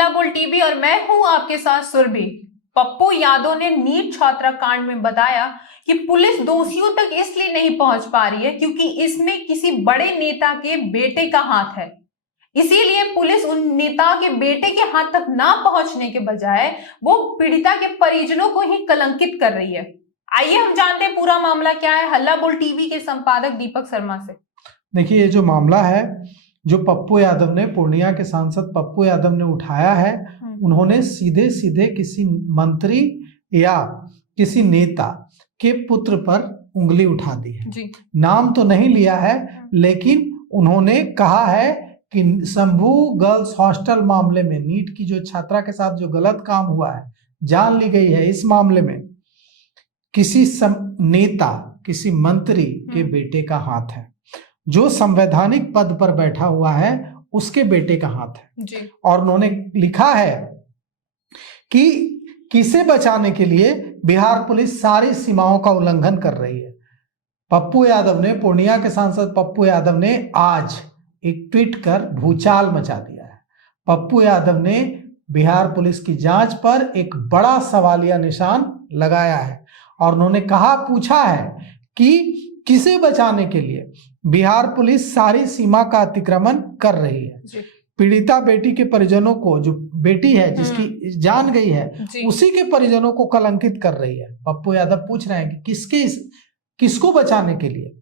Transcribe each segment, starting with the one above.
हल्ला बोल टीवी और मैं हूं आपके साथ सुरभि। पप्पू यादव ने नीट छात्रा कांड में बताया कि पुलिस दोषियों तक इसलिए नहीं पहुंच पा रही है क्योंकि इसमें किसी बड़े नेता के बेटे का हाथ है। इसीलिए पुलिस उन नेता के बेटे के हाथ तक ना पहुंचने के बजाय वो पीड़िता के परिजनों को ही कलंकित कर रही है। आइए हम जानते हैं पूरा मामला क्या है हल्ला बोल टीवी के संपादक दीपक शर्मा से। देखिए, ये जो मामला है जो पप्पू यादव ने, पूर्णिया के सांसद पप्पू यादव ने उठाया है, उन्होंने सीधे सीधे किसी मंत्री या किसी नेता के पुत्र पर उंगली उठा दी है जी। नाम तो नहीं लिया है, लेकिन उन्होंने कहा है कि शंभू गर्ल्स हॉस्टल मामले में नीट की जो छात्रा के साथ जो गलत काम हुआ है, जान ली गई है, इस मामले में किसी नेता, किसी मंत्री के बेटे का हाथ है। जो संवैधानिक पद पर बैठा हुआ है उसके बेटे का हाथ है जी। और उन्होंने लिखा है कि किसे बचाने के लिए बिहार पुलिस सारी सीमाओं का उल्लंघन कर रही है। पप्पू यादव ने, पूर्णिया के सांसद पप्पू यादव ने आज एक ट्वीट कर भूचाल मचा दिया है। पप्पू यादव ने बिहार पुलिस की जांच पर एक बड़ा सवालिया निशान लगाया है और उन्होंने पूछा है कि किसे बचाने के लिए बिहार पुलिस सारी सीमा का अतिक्रमण कर रही है। पीड़िता बेटी के परिजनों को, जो बेटी है जिसकी जान गई है, उसी के परिजनों को कलंकित कर रही है। पप्पू यादव पूछ रहे हैं कि किसको बचाने के लिए।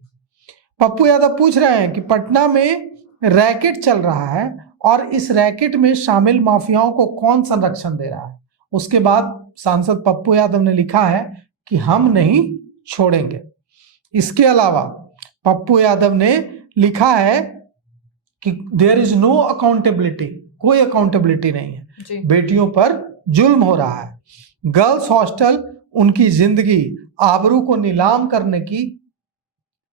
पप्पू यादव पूछ रहे हैं कि पटना में रैकेट चल रहा है और इस रैकेट में शामिल माफियाओं को कौन संरक्षण दे रहा है। उसके बाद सांसद पप्पू यादव ने लिखा है कि हम नहीं छोड़ेंगे। इसके अलावा पप्पू यादव ने लिखा है कि देयर इज नो अकाउंटेबिलिटी, कोई अकाउंटेबिलिटी नहीं है, बेटियों पर जुल्म हो रहा है। गर्ल्स हॉस्टल उनकी जिंदगी, आबरू को नीलाम करने की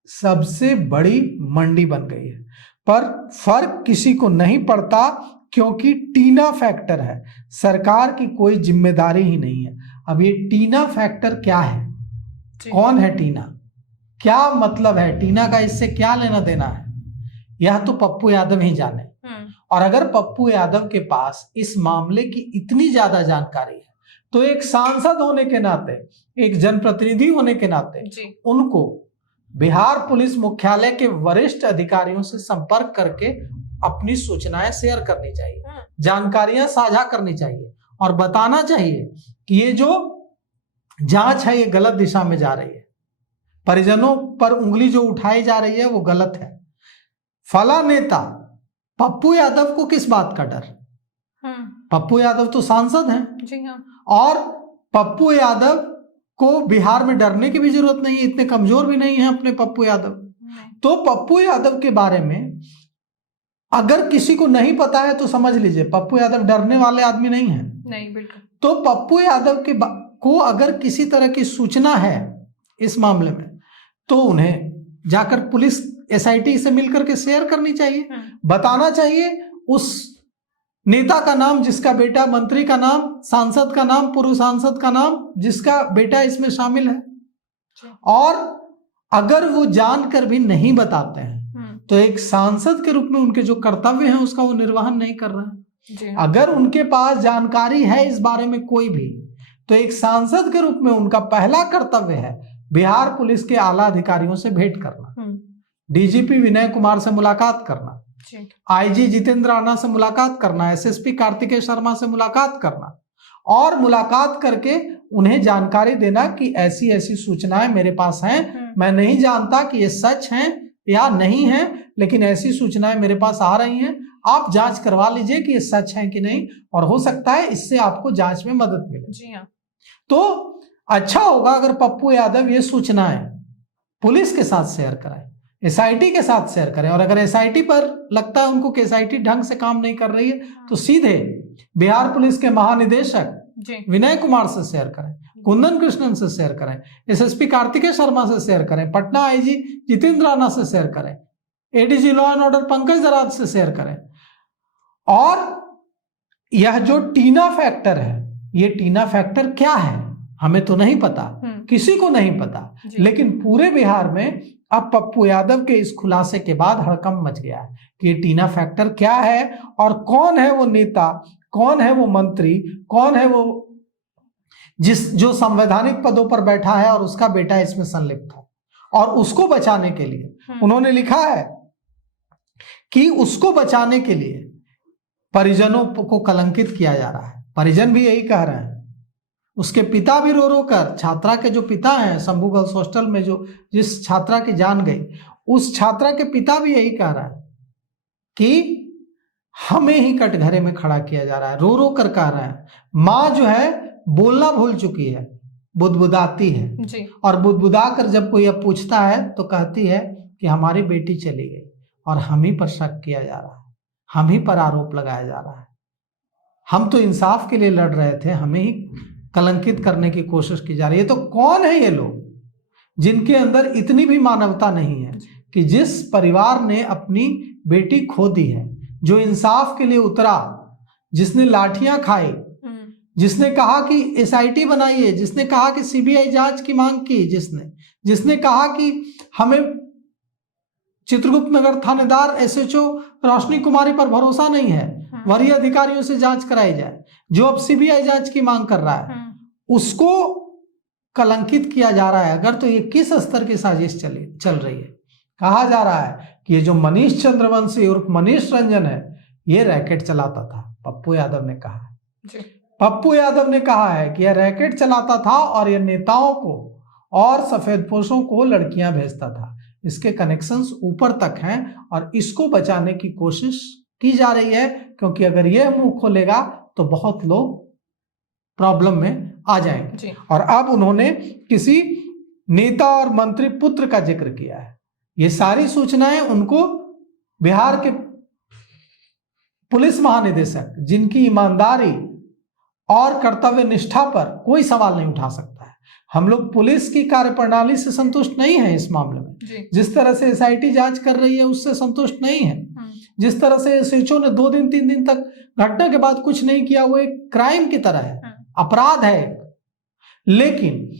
सबसे बड़ी मंडी बन गई है, पर फर्क किसी को नहीं पड़ता क्योंकि टीना फैक्टर है। सरकार की कोई जिम्मेदारी ही नहीं है। अब ये टीना फैक्टर क्या है, कौन है टीना, क्या मतलब है टीना का, इससे क्या लेना देना है, यह तो पप्पू यादव ही जाने। और अगर पप्पू यादव के पास इस मामले की इतनी ज्यादा जानकारी है तो एक सांसद होने के नाते, एक जनप्रतिनिधि होने के नाते उनको बिहार पुलिस मुख्यालय के वरिष्ठ अधिकारियों से संपर्क करके अपनी सूचनाएं शेयर करनी चाहिए, जानकारियां साझा करनी चाहिए और बताना चाहिए कि ये जो जांच है ये गलत दिशा में जा रही है, परिजनों पर उंगली जो उठाई जा रही है वो गलत है। फला नेता, पप्पू यादव को किस बात का डर? पप्पू यादव तो सांसद हैं जी हाँ। और पप्पू यादव को बिहार में डरने की भी जरूरत नहीं है, इतने कमजोर भी नहीं है अपने पप्पू यादव। तो पप्पू यादव के बारे में अगर किसी को नहीं पता है तो समझ लीजिए पप्पू यादव डरने वाले आदमी नहीं है। नहीं, बिल्कुल। तो पप्पू यादव को अगर किसी तरह की सूचना है इस मामले में तो उन्हें जाकर पुलिस एसआईटी से मिलकर के शेयर करनी चाहिए, बताना चाहिए उस नेता का नाम, जिसका बेटा, मंत्री का नाम, सांसद का नाम, पूर्व सांसद का नाम, जिसका बेटा इसमें शामिल है। और अगर वो जानकर भी नहीं बताते हैं तो एक सांसद के रूप में उनके जो कर्तव्य हैं उसका वो निर्वहन नहीं कर रहे हैं। अगर उनके पास जानकारी है इस बारे में कोई भी, तो एक सांसद के रूप में उनका पहला कर्तव्य है बिहार पुलिस के आला अधिकारियों से भेंट करना, डीजीपी विनय कुमार से मुलाकात करना, आईजी जितेंद्र राणा से मुलाकात करना, एसएसपी कार्तिकेय शर्मा से मुलाकात करना और मुलाकात करके उन्हें जानकारी देना कि ऐसी ऐसी सूचनाएं मेरे पास हैं, मैं नहीं जानता कि ये सच हैं या नहीं है, लेकिन ऐसी सूचनाएं मेरे पास आ रही हैं, आप जांच करवा लीजिए कि ये सच है कि नहीं, और हो सकता है इससे आपको जांच में मदद मिले। जी हाँ। तो अच्छा होगा अगर पप्पू यादव ये सूचनाएं पुलिस के साथ शेयर कराएं, एसआईटी के साथ शेयर करें, और अगर एसआईटी पर लगता है उनको कि एसआईटी ढंग से काम नहीं कर रही है तो सीधे बिहार पुलिस के महानिदेशक विनय कुमार से शेयर करें, कुंदन कृष्णन से शेयर करें, एसएसपी कार्तिकेय शर्मा से शेयर करें, पटना आईजी जितेंद्र राणा से शेयर करें, ADG law and order Pankaj दराज से शेयर करें। और यह जो टीना फैक्टर है, ये टीना फैक्टर क्या है हमें तो नहीं पता, किसी को नहीं पता, लेकिन पूरे बिहार में अब पप्पू यादव के इस खुलासे के बाद हड़कंप मच गया है कि ये टीना फैक्टर क्या है और कौन है वो नेता कौन है वो मंत्री, कौन है वो जो संवैधानिक पदों पर बैठा है और उसका बेटा इसमें संलिप्त हो। और उसको बचाने के लिए उन्होंने लिखा है कि उसको बचाने के लिए परिजनों को कलंकित किया जा रहा है। परिजन भी यही कह रहे हैं, उसके पिता भी रो रो कर, छात्रा के जो पिता हैं शंभू गर्ल्स हॉस्टल में जो जिस छात्रा की जान गई, उस छात्रा के पिता भी यही कह रहा है कि हमें ही कटघरे में खड़ा किया जा रहा है, रो रो कर कह रहा है। माँ जो है बोलना भूल चुकी है, बुदबुदाती है जी। और बुदबुदा कर जब कोई अब पूछता है तो कहती है कि हमारी बेटी चली गई और हम ही पर शक किया जा रहा है, हम ही पर आरोप लगाया जा रहा है, हम तो इंसाफ के लिए लड़ रहे थे, हमें ही कलंकित करने की कोशिश की जा रही है। तो कौन है ये लोग जिनके अंदर इतनी भी मानवता नहीं है कि जिस परिवार ने अपनी बेटी खो दी है, जो इंसाफ के लिए उतरा, जिसने लाठियां खाई, जिसने कहा कि एसआईटी बनाइए, जिसने कहा कि सीबीआई जांच की मांग की, जिसने कहा कि हमें चित्रगुप्त नगर थानेदार एसएचओ रोशनी कुमारी पर भरोसा नहीं है, वरीय अधिकारियों से जांच कराई जाए, जो अब सीबीआई जांच की मांग कर रहा है, उसको कलंकित किया जा रहा है। अगर तो ये किस स्तर की साजिश चल रही है। कहा जा रहा है कि ये जो मनीष चंद्रवंशी उर्फ मनीष रंजन है, ये रैकेट चलाता था। पप्पू यादव ने कहा जी। पप्पू यादव ने कहा है कि यह रैकेट चलाता था और यह नेताओं को और सफेदपोशों को लड़कियां भेजता था। इसके कनेक्शंस ऊपर तक हैं और इसको बचाने की कोशिश की जा रही है, क्योंकि अगर यह मुंह खोलेगा तो बहुत लोग प्रॉब्लम में आ जाएंगे। और अब उन्होंने किसी नेता और मंत्री पुत्र का जिक्र किया है। ये सारी सूचनाएं उनको बिहार के पुलिस महानिदेशक, जिनकी ईमानदारी और कर्तव्य निष्ठा पर कोई सवाल नहीं उठा सकता है। हम लोग पुलिस की कार्यप्रणाली से संतुष्ट नहीं है इस मामले में। जिस तरह से एसआईटी जांच कर रही है उससे संतुष्ट नहीं है। जिस तरह से एसएचओ ने 2 दिन 3 दिन तक घटना के बाद कुछ नहीं किया, वो एक क्राइम की तरह है, अपराध है। लेकिन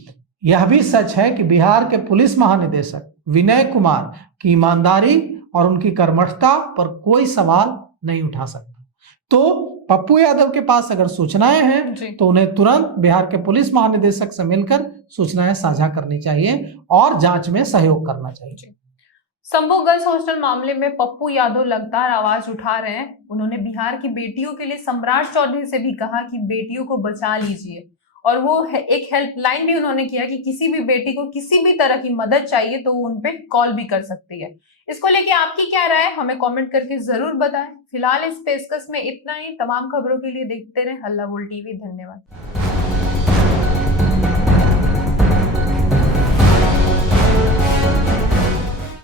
यह भी सच है कि बिहार के पुलिस महानिदेशक विनय कुमार की ईमानदारी और उनकी कर्मठता पर कोई सवाल नहीं उठा सकता। तो पप्पू यादव के पास अगर सूचनाएं हैं तो उन्हें तुरंत बिहार के पुलिस महानिदेशक से मिलकर सूचनाएं साझा करनी चाहिए और जांच में सहयोग करना चाहिए। शंभू गर्ल्स हॉस्टल मामले में पप्पू यादव लगातार आवाज उठा रहे हैं। उन्होंने बिहार की बेटियों के लिए सम्राट चौधरी से भी कहा कि बेटियों को बचा लीजिए, और वो एक हेल्पलाइन भी उन्होंने किया कि किसी भी बेटी को किसी भी तरह की मदद चाहिए तो वो उन पे कॉल भी कर सकती है। इसको लेके आपकी क्या राय है, हमें कमेंट करके जरूर बताएं। फिलहाल इस पेशकश में इतना ही। तमाम खबरों के लिए देखते रहें हल्ला बोल टीवी। धन्यवाद।